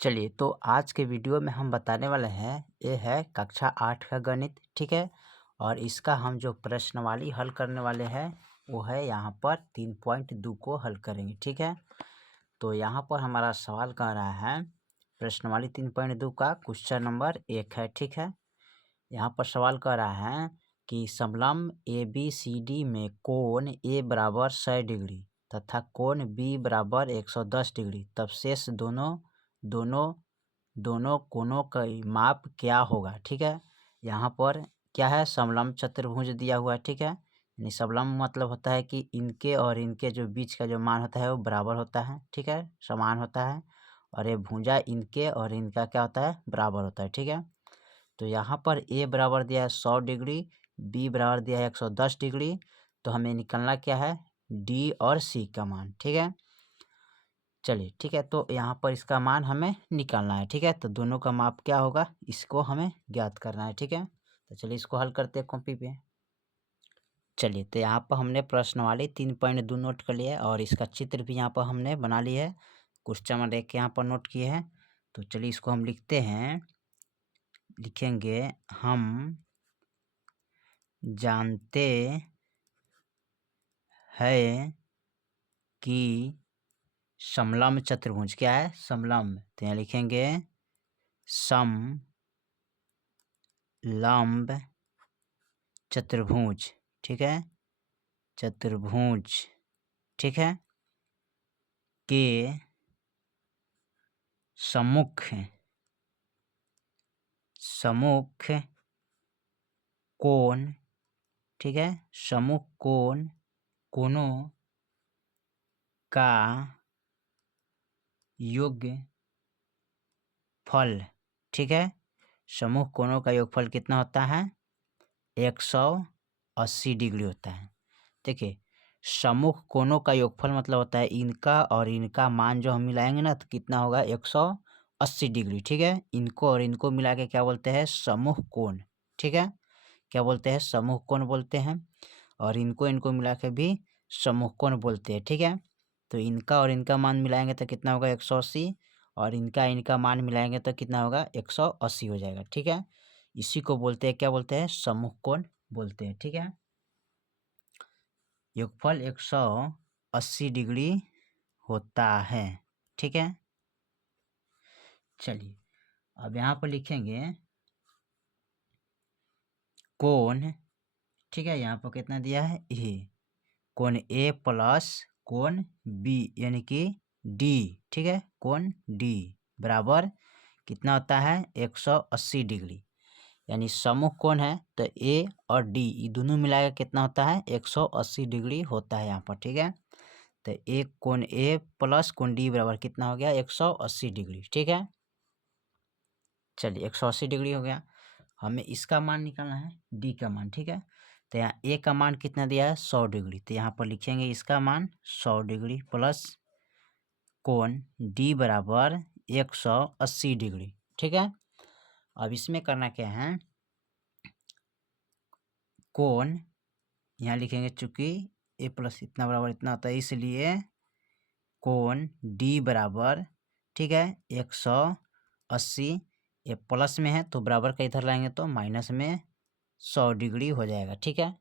चलिए, तो आज के वीडियो में हम बताने वाले हैं, ये है कक्षा 8 का गणित, ठीक है। और इसका हम जो प्रश्नावली हल करने वाले हैं वो है यहाँ पर 3.2 को हल करेंगे, ठीक है। तो यहाँ पर हमारा सवाल कह रहा है प्रश्नावली 3.2 का क्वेश्चन नंबर 1 है, ठीक है। यहाँ पर सवाल कह रहा है कि समलंब ABCD में कोण A बराबर 100 डिग्री तथा कोण B बराबर 110 डिग्री, तब शेष दोनों कोणों का माप क्या होगा, ठीक है। यहाँ पर क्या है, समलंब चतुर्भुज दिया हुआ है, ठीक है। यानी समलंब मतलब होता है कि इनके और इनके जो बीच का जो मान होता है वो बराबर होता है, ठीक है, समान होता है। और ये भुजा इनके और इनका क्या होता है, बराबर होता है, ठीक है। तो यहाँ पर A बराबर दिया है 100 डिग्री, B बराबर दिया है 110 डिग्री। तो हमें निकालना क्या है, D और C का मान, ठीक है। चलिए, ठीक है, तो यहाँ पर इसका मान हमें निकालना है, ठीक है। तो दोनों का माप क्या होगा, इसको हमें ज्ञात करना है, ठीक है। तो चलिए इसको हल करते हैं कॉपी पे। चलिए, तो यहाँ पर हमने प्रश्नावली 3.2 नोट कर लिया है और इसका चित्र भी यहाँ पर हमने बना लिया है, क्वेश्चन नंबर 1 यहाँ पर नोट किए हैं। तो चलिए इसको हम लिखते हैं, लिखेंगे हम जानते हैं कि समलंब चतुर्भुज क्या है, समलंब। तो यहाँ लिखेंगे समलंब चतुर्भुज, ठीक है, चतुर्भुज, ठीक है, के सम्मुख कोण, ठीक है, सम्मुख कोणों का योगफल, ठीक है। सम्मुख कोणों का योगफल कितना होता है, 180 डिग्री होता है। देखिए, सम्मुख कोणों का योगफल मतलब होता है इनका और इनका मान जो हम मिलाएंगे ना, तो कितना होगा, 180 डिग्री, ठीक है। इनको और इनको मिला के क्या बोलते हैं, सम्मुख कोण, ठीक है। क्या बोलते हैं, सम्मुख कोण बोलते हैं। और इनको इनको मिला के भी सम्मुख कोण बोलते हैं, ठीक है। तो इनका और इनका मान मिलाएंगे तो कितना होगा, 180। और इनका मान मिलाएंगे तो कितना होगा, 180 हो जाएगा, ठीक है। इसी को बोलते हैं, क्या बोलते हैं, सम्मुख कोण बोलते हैं, ठीक है। योगफल 180 डिग्री होता है, ठीक है। चलिए, अब यहाँ पर लिखेंगे कोण, ठीक है। यहाँ पर कितना दिया है, ए, कोण A प्लस कोण B यानी कि D, ठीक है, कोण D बराबर कितना होता है, 180 डिग्री। यानी सम्मुख कोण है तो A और D ये दोनों मिलाकर कितना होता है, 180 डिग्री होता है यहाँ पर, ठीक है। तो एक कोण A प्लस कोण D बराबर कितना हो गया, 180 डिग्री, ठीक है। चलिए 180 डिग्री हो गया, हमें इसका मान निकालना है, D का मान, ठीक है। तो यहाँ A का मान कितना दिया है, 100 डिग्री। तो यहाँ पर लिखेंगे इसका मान 100 डिग्री प्लस कोण D बराबर 180 डिग्री, ठीक है। अब इसमें करना क्या है, कोण यहाँ लिखेंगे, चूंकि A प्लस इतना बराबर इतना होता है, इसलिए कोण D बराबर, ठीक है, 180। ये प्लस में है तो बराबर का इधर लाएंगे तो माइनस में 100 डिग्री हो जाएगा, ठीक है।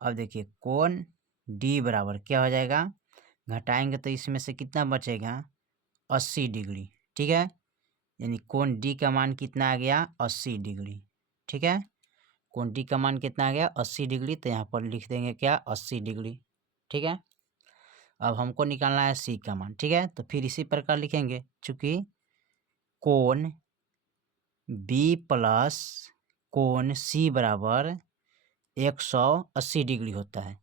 अब देखिए कोण D बराबर क्या हो जाएगा, घटाएंगे तो इसमें से कितना बचेगा, 80 डिग्री, ठीक है। यानी कोण D का मान कितना आ गया, 80 डिग्री, ठीक है। कोण D का मान कितना आ गया, 80 डिग्री। तो यहाँ पर लिख देंगे क्या, 80 डिग्री, ठीक है। अब हमको निकालना है C का मान, ठीक है। तो फिर इसी प्रकार लिखेंगे, चूंकि कोण B प्लस कोण C बराबर 180 डिग्री होता है,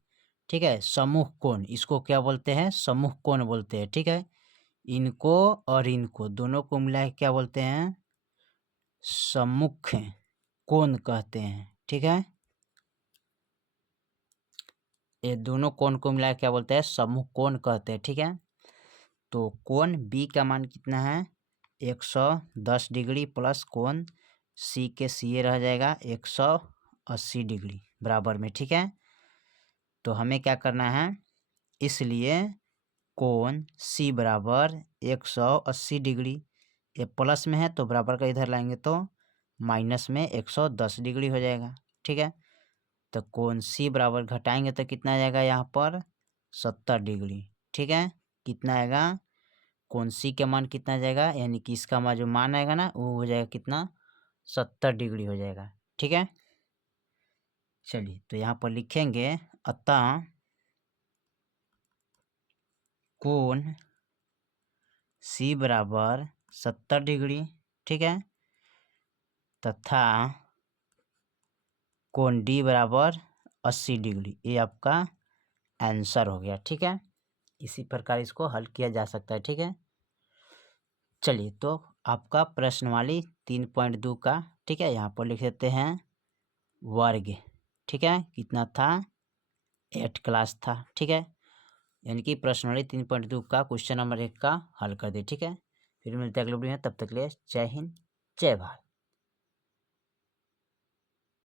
ठीक है। सम्मुख कोण, इसको क्या बोलते हैं, सम्मुख कोण बोलते हैं, ठीक है। इनको और इनको दोनों को मिला के क्या बोलते हैं, सम्मुख कोण कहते हैं, ठीक है। ये दोनों कोण को मिला के क्या बोलते हैं, सम्मुख कोण कहते हैं, ठीक है। तो कोण B का मान कितना है, 110 डिग्री प्लस कोण C के CA रह जाएगा 180 डिग्री बराबर में, ठीक है। तो हमें क्या करना है, इसलिए कोण C बराबर 180 डिग्री, ये प्लस में है तो बराबर का इधर लाएंगे तो माइनस में 110 डिग्री हो जाएगा। ठीक है, तो कोण सी बराबर घटाएंगे तो कितना आ जाएगा यहाँ पर 70 डिग्री। ठीक है, कितना आएगा कोण सी का मान कितना आ जाएगा, यानी कि इसका मान जो मान आएगा ना वो हो जाएगा कितना 70 डिग्री हो जाएगा। ठीक है, चलिए तो यहाँ पर लिखेंगे अतः कोण सी बराबर 70 डिग्री। ठीक है, तथा कोण डी बराबर 80 डिग्री। ये आपका आंसर हो गया। ठीक है, इसी प्रकार इसको हल किया जा सकता है। ठीक है, चलिए तो आपका प्रश्नवाली 3.2 का, ठीक है, यहाँ पर लिख देते हैं वर्ग। ठीक है, कितना था 8 क्लास था। ठीक है, यानी कि प्रश्नवाली 3.2 का क्वेश्चन नंबर 1 का हल कर दे। ठीक है, फिर मिलते हैं अगले वीडियो में, तब तक के लिए जय हिंद जय भारत।